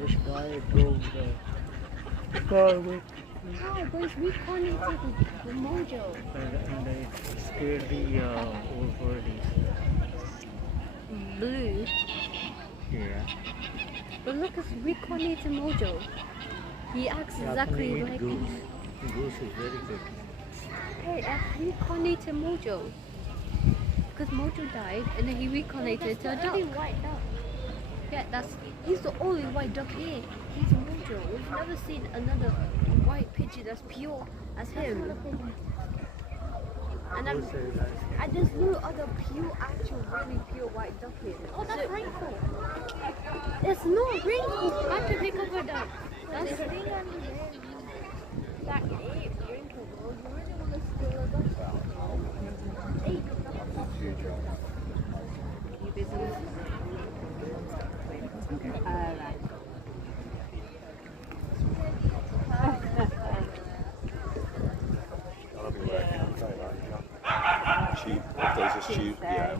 This guy drove the car with Oh, but we connected the mojo. and it scared the old birdies. Blue. Yeah. But look, it's reincarnated mojo. He acts Yeah, exactly can like Goose. Goose is very good. hey, reincarnated mojo. Because Mojo died and then he reincarnated to a duck. White duck. Yeah, he's the only white duck here. He's Mojo. We've never seen another white pigeon as pure as him. And there's no other pure, actual, really pure white duck here. Oh, that's wrinkle. It's not wrinkled. I have to pick up a duck. That's the thing under there. That ate wrinkle, bro. You really want to steal a duck? Ate the duck. You busy? Alright. I'll be working on Sheep. If there's a sheep, yeah.